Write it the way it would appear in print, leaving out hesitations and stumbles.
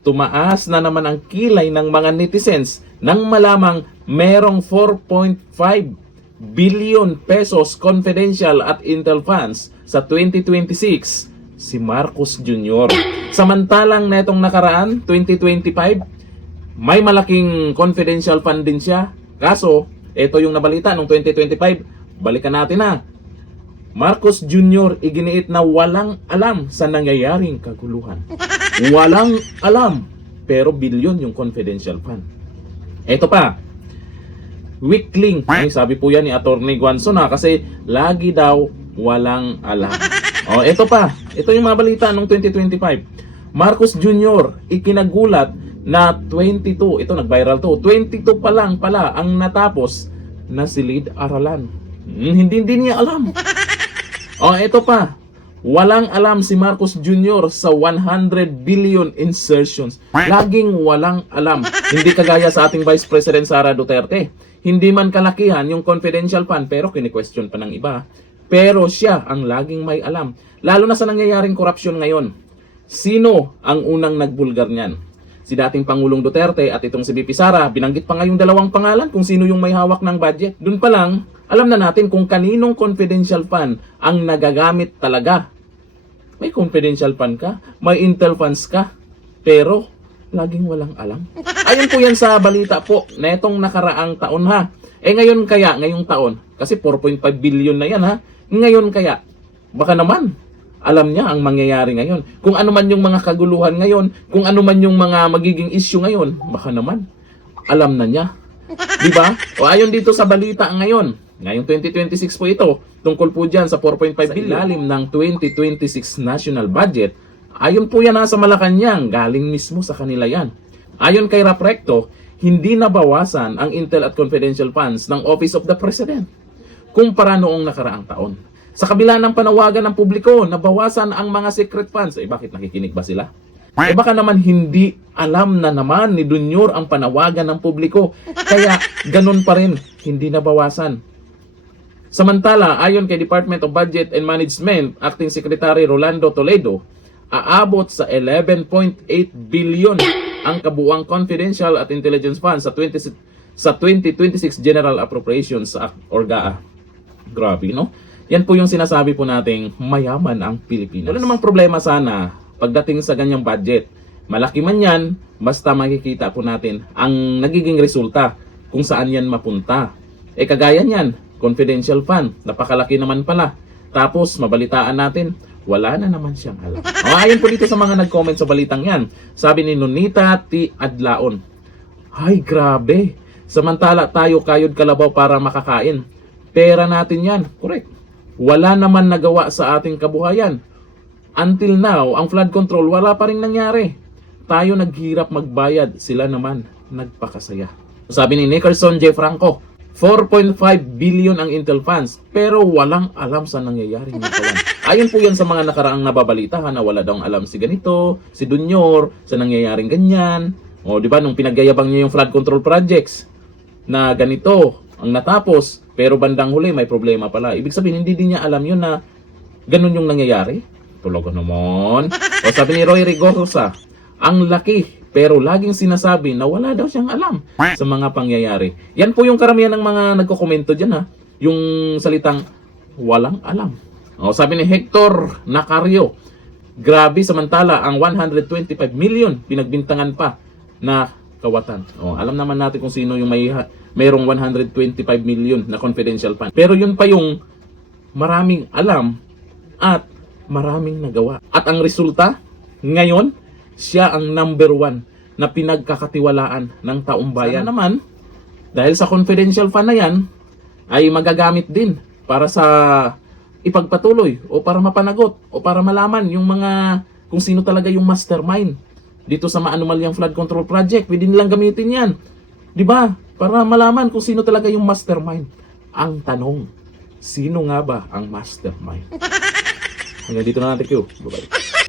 tumaas na naman ang kilay ng mga netizens nang malamang merong 4.5 billion pesos confidential at intel funds sa 2026 si Marcos Jr. Samantalang netong nakaraan, 2025, may malaking confidential fund din siya. Kaso, ito yung nabalita noong 2025, balikan natin na. Marcos Jr. iginiit na walang alam sa nangyayaring kaguluhan. Walang alam, pero bilyon yung confidential fund. Ito pa, weakling. Ay, sabi po yan ni Attorney Guanzon kasi lagi daw walang alam. O, ito pa, ito yung mga balita noong 2025. Marcos Jr. ikinagulat na 22, ito nag-viral to, 22 pa lang pala ang natapos na silid-aralan. Hindi niya alam. O, ito pa, walang alam si Marcos Jr. sa 100 billion insertions. Laging walang alam. Hindi kagaya sa ating Vice President Sara Duterte. Hindi man kalakihan yung confidential fund pero kini-question pa ng iba. Pero siya ang laging may alam. Lalo na sa nangyayaring korupsyon ngayon. Sino ang unang nagbulgar niyan? Si dating Pangulong Duterte at itong si VP Sara, binanggit pa nga yung dalawang pangalan kung sino yung may hawak ng budget. Doon pa lang, alam na natin kung kaninong confidential fund ang nagagamit talaga. May confidential fund ka, may intel funds ka, pero laging walang alam. Ayun po yan sa balita po, netong nakaraang taon ha. Ngayon kaya, ngayong taon, kasi 4.5 billion na yan ha. Ngayon kaya, baka naman, alam niya ang mangyayari ngayon. Kung ano man yung mga kaguluhan ngayon, kung ano man yung mga magiging issue ngayon, baka naman, alam na niya. Diba? O ayon dito sa balita ngayon, ngayong 2026 po ito, tungkol po dyan sa 4.5 billion ilalim ng 2026 national budget, ayon po yan sa Malacanang, galing mismo sa kanila yan. Ayon kay Raprecto, hindi nabawasan ang intel at confidential funds ng Office of the President kumpara noong nakaraang taon. Sa kabila ng panawagan ng publiko, nabawasan ang mga secret funds. Bakit nakikinig ba sila? Baka naman hindi alam na naman ni Jr. ang panawagan ng publiko. Kaya ganun pa rin, hindi nabawasan. Samantala, ayon kay Department of Budget and Management, Acting Secretary Rolando Toledo, aabot sa 11.8 billion ang kabuuang confidential at intelligence funds sa 2026 General Appropriations Act or GAA. Grabe, no? Yan po yung sinasabi po nating mayaman ang Pilipinas. Wala namang problema sana pagdating sa ganyang budget. Malaki man yan, basta makikita po natin ang nagiging resulta kung saan yan mapunta. Kagaya niyan, confidential fund, napakalaki naman pala. Tapos, mabalitaan natin, wala na naman siyang alam. Ayon po dito sa mga nag-comment sa balitang yan, sabi ni Nonita T. Adlaon, ay grabe, samantala tayo kayod kalabaw para makakain. Pera natin yan, correct. Wala naman nagawa sa ating kabuhayan. Until now, ang flood control wala pa rin nangyari. Tayo naghirap magbayad, sila naman nagpakasaya. Sabi ni Nicholson J. Franco, 4.5 billion ang intel funds pero walang alam sa nangyayaring nakawan. Ayon po yan sa mga nakaraang nababalitahan na wala daw alam si ganito, si Jr. sa nangyayaring ganyan. O di ba nung pinagyayabang niya yung flood control projects na ganito ang natapos pero bandang huli may problema pala. Ibig sabihin hindi din niya alam yun na ganun yung nangyayari. Tulog naman. O sabi ni Roy Rigosa, ang laki pero laging sinasabi na wala daw siyang alam sa mga pangyayari. Yan po yung karamihan ng mga nagko-komento dyan ha. Yung salitang walang alam. O, sabi ni Hector Nacario, grabe samantala ang 125 million pinagbintangan pa na kawatan. O, alam naman natin kung sino yung mayroong 125 million na confidential fund. Pero yun pa yung maraming alam at maraming nagawa. At ang resulta, ngayon, siya ang number 1 na pinagkakatiwalaan ng taong bayan. Sana naman, dahil sa confidential fund na yan, ay magagamit din para sa ipagpatuloy o para mapanagot o para malaman yung mga kung sino talaga yung mastermind dito sa maanumalyang flood control project. Pwede nilang gamitin yan. Di ba? Para malaman kung sino talaga yung mastermind. Ang tanong, sino nga ba ang mastermind? Hanggang dito na natin, Q. Bye-bye.